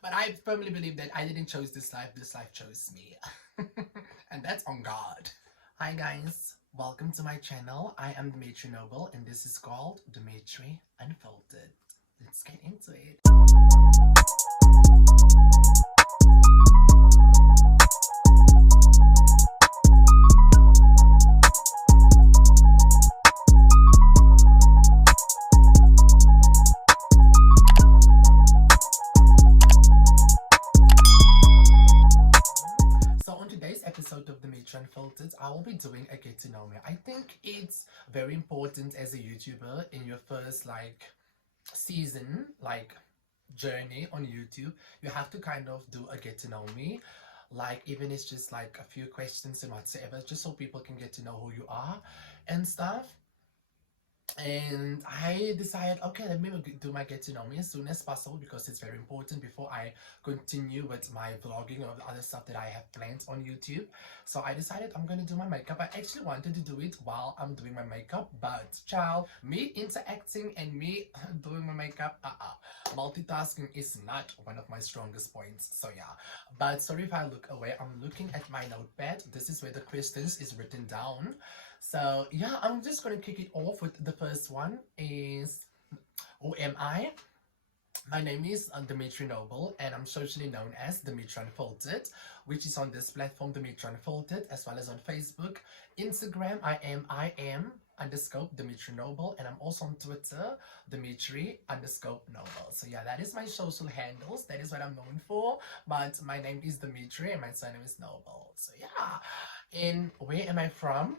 But I firmly believe that I didn't choose this life chose me. And that's on God. Hi guys, welcome to my channel. I am Dimitri Noble and this is called Dimitri Unfiltered. Let's get into it. So on today's episode of The Matron Filtered, I will be doing a get to know me. I think it's very important as a YouTuber in your first season, journey on YouTube. You have to kind of do a get to know me. Like even it's just like a few questions and whatsoever, just so people can get to know who you are and stuff. And I decided, okay, let me do my get to know me as soon as possible because it's very important before I continue with my vlogging or the other stuff that I have planned on YouTube. So I decided I'm gonna do my makeup. I actually wanted to do it while I'm doing my makeup, but child, me interacting and me doing my makeup, multitasking is not one of my strongest points. So yeah, but sorry if I look away. I'm looking at my notepad. This is where the questions is written down. So yeah, I'm just gonna kick it off with the first one is, who am I? My name is Dimitri Noble and I'm socially known as Dimitri Unfiltered, which is on this platform Dimitri Unfiltered, as well as on Facebook. Instagram, I am underscore Dimitri Noble, and I'm also on Twitter, Dimitri underscore Noble. So yeah, that is my social handles. That is what I'm known for. But my name is Dimitri and my surname is Noble. So yeah. And where am I from?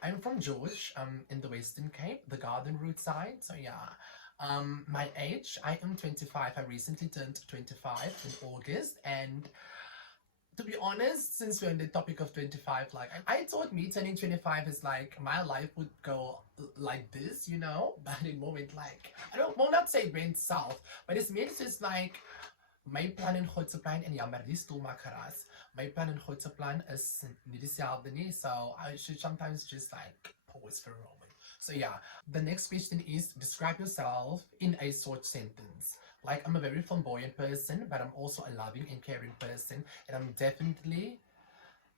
I'm from George, in the Western Cape, the Garden Route side. So yeah. My age, I am 25. I recently turned 25 in August, and to be honest, since we're on the topic of 25, like I thought me turning 25 is like my life would go like this, you know, but it went like will not say it went south, but it means just like my plan in Godseplan en jammer die stoel maak geraas. My plan in Godseplan is nie dieselfde nie, so I should sometimes just like pause for a moment. So yeah, the next question is describe yourself in a short sentence. Like I'm a very flamboyant person, but I'm also a loving and caring person, and I'm definitely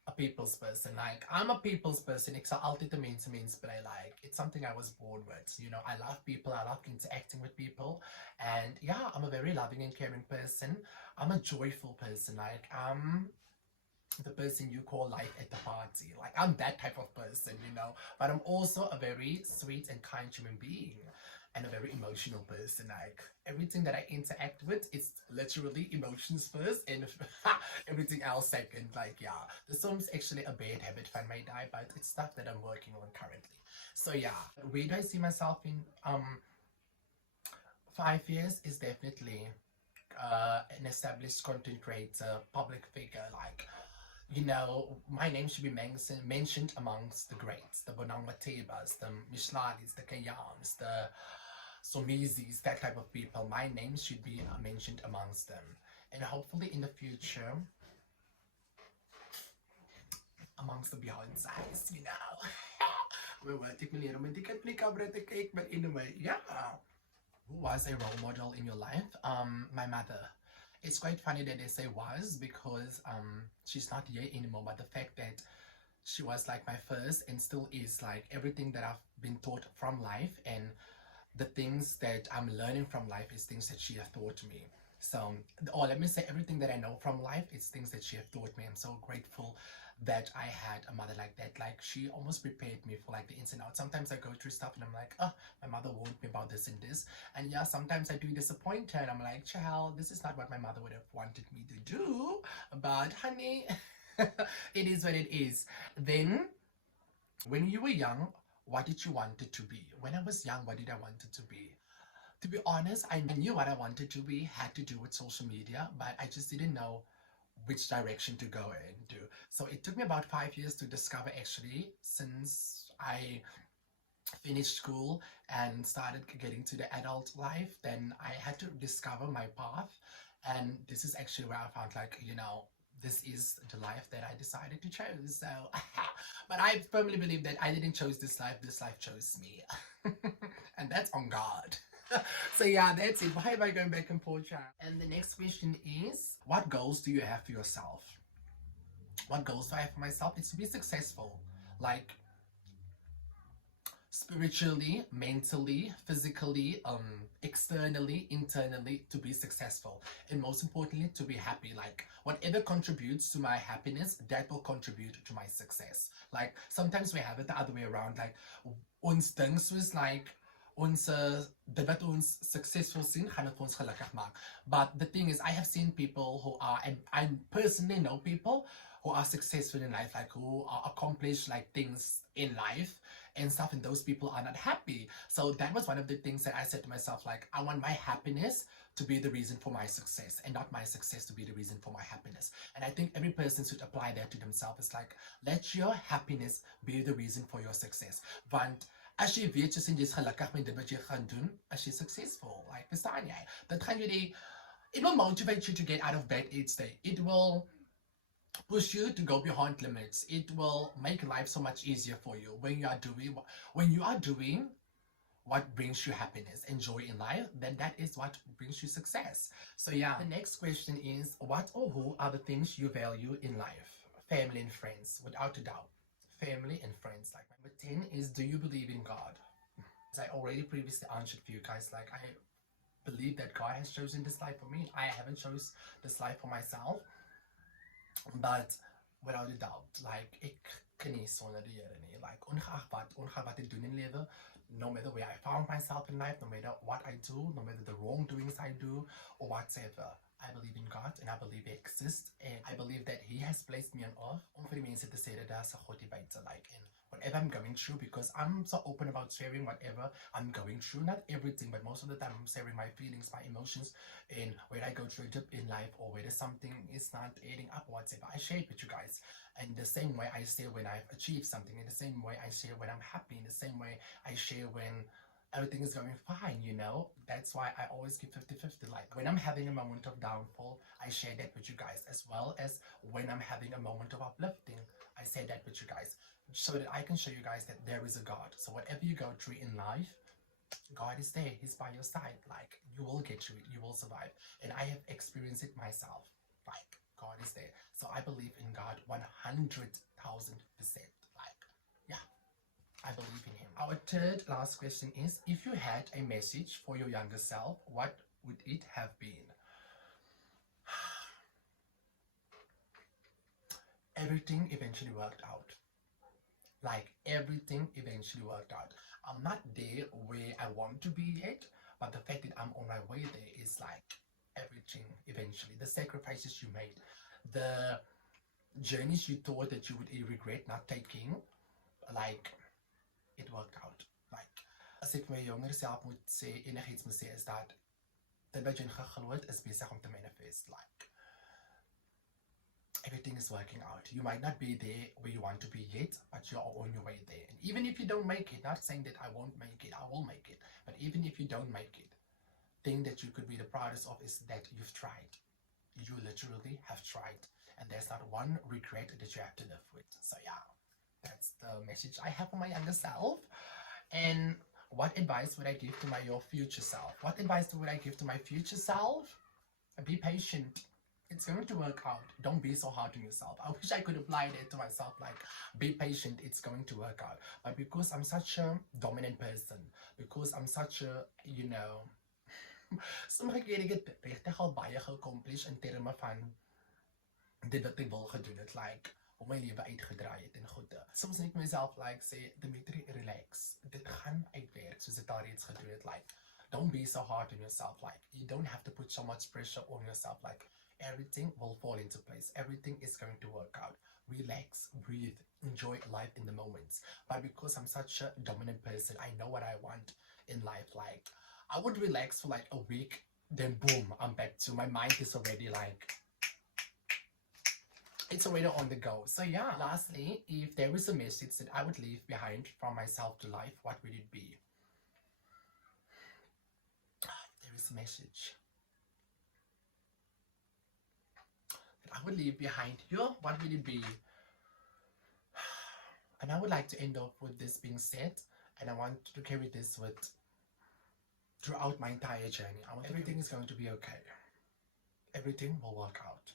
a people's person. Like I'm a people's person. Ek sal altyd die mense menspray. Like it's something I was born with. You know, I love people. I love interacting with people, and yeah, I'm a very loving and caring person. I'm a joyful person. Like the person you call life at the party. Like I'm that type of person, you know. But I'm also a very sweet and kind human being and a very emotional person. Like everything that I interact with, it's literally emotions first and everything else second. Like yeah, this one's actually a bad habit if I may die, but it's stuff that I'm working on currently. So yeah, where do I see myself in 5 years is definitely an established content creator, public figure, like you know, my name should be mentioned amongst the greats, the Bonang Matebas, the Mishlalis, the Kayans, the Somizis, that type of people. My name should be mentioned amongst them. And hopefully in the future, amongst the Beyoncés, you know. But anyway, yeah. Who was a role model in your life? My mother. It's quite funny that they say was because she's not here anymore, but the fact that she was like my first and still is like everything that I've been taught from life, and the things that I'm learning from life is things that she has taught me. So, or let me say, everything that I know from life is things that she has taught me. I'm so grateful that I had a mother like that. Like she almost prepared me for like the ins and outs. Sometimes I go through stuff and I'm like, oh, my mother warned me about this and this. And yeah, sometimes I do disappoint her and I'm like, child, this is not what my mother would have wanted me to do. But honey, it is what it is. Then, when you were young, what did you want it to be? When I was young, what did I want it to be? To be honest, I knew what I wanted to be had to do with social media, but I just didn't know which direction to go into. So it took me about 5 years to discover actually, since I finished school and started getting to the adult life, then I had to discover my path. And this is actually where I found like, you know, this is the life that I decided to choose. So, but I firmly believe that I didn't choose this life chose me. And that's on God. So yeah, that's it. Why am I going back and forth, chat? And the next question is, what goals do you have for yourself? What goals do I have for myself? It's to be successful. Like spiritually, mentally, physically, externally, internally, to be successful, and most importantly to be happy. Like whatever contributes to my happiness, that will contribute to my success. Like sometimes we have it the other way around, like ons ding soos like ons dit wat ons successful sien gaan dit vir ons gelukkig maak. But the thing is, I have seen people who are, and I personally know people who are successful in life, like who are accomplished like things in life and stuff, and those people are not happy. So that was one of the things that I said to myself, like I want my happiness to be the reason for my success and not my success to be the reason for my happiness. And I think every person should apply that to themselves. It's like, let your happiness be the reason for your success. Want as jy weet jy sien jy's gelukkig met dit wat jy gaan doen, as jy successful, like verstaan jy? Dat gaan jy it will motivate you to get out of bed each day. It will push you to go beyond limits. It will make life so much easier for you when you are doing what brings you happiness and joy in life. Then that is what brings you success. So yeah, the next question is, what or who are the things you value in life? Family and friends, without a doubt. Family and friends. Like number 10 is, do you believe in God? As I already previously answered for you guys, like I believe that God has chosen this life for me. I haven't chose this life for myself. But without a doubt, like ek kan nie sonder die Here nie. Like ongeag wat ek doen in lewe, no matter where I found myself in life, no matter what I do, no matter the wrongdoings I do or whatever, I believe in God and I believe He exists, and I believe that He has placed me on earth om vir die mense te sê dat daar's 'n God hier buite, like in whatever I'm going through, because I'm so open about sharing whatever I'm going through. Not everything, but most of the time I'm sharing my feelings, my emotions, and where I go through a dip in life or whether something is not adding up or whatever. I share it with you guys. And the same way I share when I've achieved something, in the same way I share when I'm happy, in the same way I share when everything is going fine, you know. That's why I always give 50-50. Like when I'm having a moment of downfall, I share that with you guys, as well as when I'm having a moment of uplifting, I say that with you guys, so that I can show you guys that there is a God. So whatever you go through in life, God is there. He's by your side. Like you will get through it, you will survive. And I have experienced it myself. Like God is there. So I believe in God 100,000%. Like, yeah, I believe in Him. Our third last question is, if you had a message for your younger self, what would it have been? Everything eventually worked out. Like everything eventually worked out. I'm not there where I want to be yet, but the fact that I'm on my way there is like everything eventually. The sacrifices you made, the journeys you thought that you would regret not taking, like it worked out. Like as ek my jonger self moet sê, enigiets moet sê, is dat dit wat jy geglo het is besig om te manifest. Like everything is working out. You might not be there where you want to be yet, but you're on your way there. And even if you don't make it, not saying that I won't make it, I will make it, but even if you don't make it, thing that you could be the proudest of is that you've tried. You literally have tried, and there's not one regret that you have to live with. So yeah, that's the message I have for my younger self. And what advice would I give to your future self? What advice would I give to my future self? Be patient. It's going to work out. Don't be so hard on yourself. I wish I could apply that to myself, like, be patient, it's going to work out. But because I'm such a dominant person, because I'm such a, you know, sommige kere ek het regtig al baie geaccomplish in terme van dit wat ek wil gedoen het, like, hoe my lewe uitgedraai het en goede. Soms net myself, like, sê, Dimitri, relax. Dit gaan uitwerk, soos ek al reeds gedoen het, like, don't be so hard on yourself, like, you don't have to put so much pressure on yourself, like, everything will fall into place. Everything is going to work out. Relax, breathe, enjoy life in the moments. But because I'm such a dominant person, I know what I want in life. Like, I would relax for like a week, then boom, I'm back to my mind is already like, it's already on the go. So yeah, lastly, if there is a message that I would leave behind from myself to life, what would it be? There is a message I would leave behind here, what will it be? And I would like to end off with this being said, and I want to carry this with throughout my entire journey. Everything is going to be okay. Everything will work out.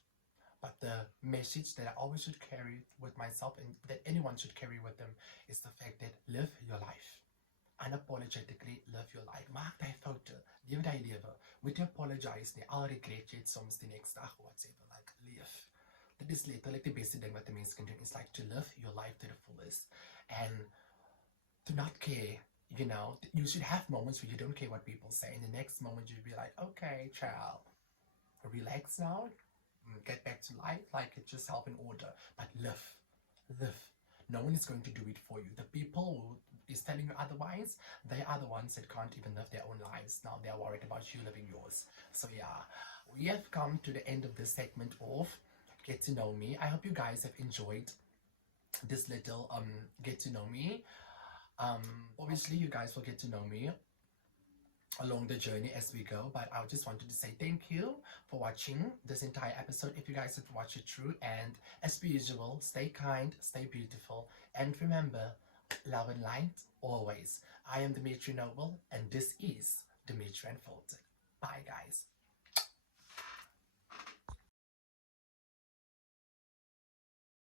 But the message that I always should carry with myself and that anyone should carry with them is the fact that live your life. Unapologetically live your life. Maak die foute. Lewe die lewe. Moet jy apologize nie. Al regret jy het soms die next dag whatever. Like, live. Dit is letterlik die beste ding wat 'n mens kan doen. It's like to live your life to the fullest. And to not care. You know, you should have moments where you don't care what people say. In the next moment you'll be like, okay, child, relax now. Get back to life, like it's just help in order. But live. No one is going to do it for you. The people who is telling you otherwise, they are the ones that can't even live their own lives. Now they're worried about you living yours. So yeah, we have come to the end of this segment of Get to Know Me. I hope you guys have enjoyed this little get to know me. Obviously you guys will get to know me along the journey as we go, but I just wanted to say thank you for watching this entire episode. If you guys have watched it through, and as per usual, stay kind, stay beautiful, and remember, love and light always. I am Dimitri Noble, and this is Dimitri Unfiltered. Bye guys.